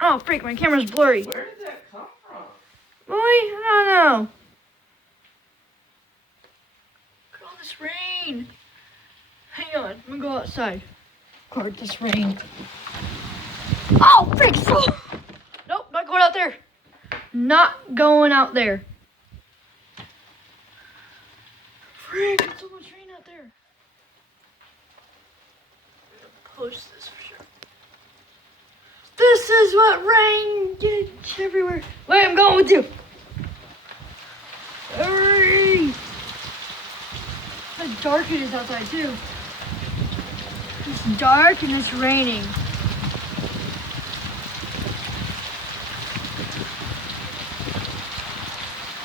Oh, freak, my camera's blurry. Where did that come from? Boy, I don't know. Look at all this rain. Hang on, I'm gonna go outside. Record this rain. Oh, freak! Nope, not going out there. Not going out there. Frick, there's so much rain out there. I'm gonna post this for sure. This is what rain gets everywhere. Wait, I'm going with you. Hurry! How dark it is outside too. It's dark and it's raining.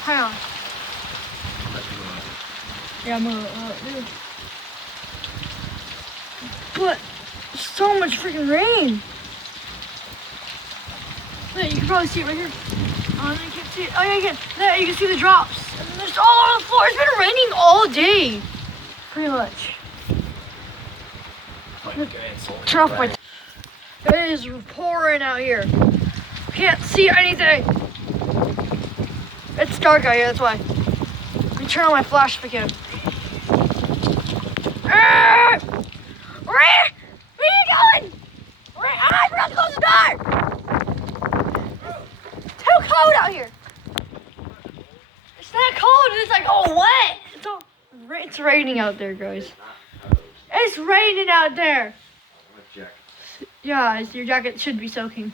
Hang on. Yeah, I'm gonna do. But so much freaking rain. Look, you can probably see it right here. Oh, no, you can't see it. Oh yeah, you can. There, you can see the drops. And there's all over the floor. It's been raining all day, pretty much. Turn off my. It is pouring out here. Can't see anything. It's dark out here. That's why. Let me turn on my flash if I can. Where are you going? I forgot to close the door. It's too cold out here. It's not cold. It's like all wet. It's raining out there, guys. It's raining out there. Yeah, your jacket should be soaking.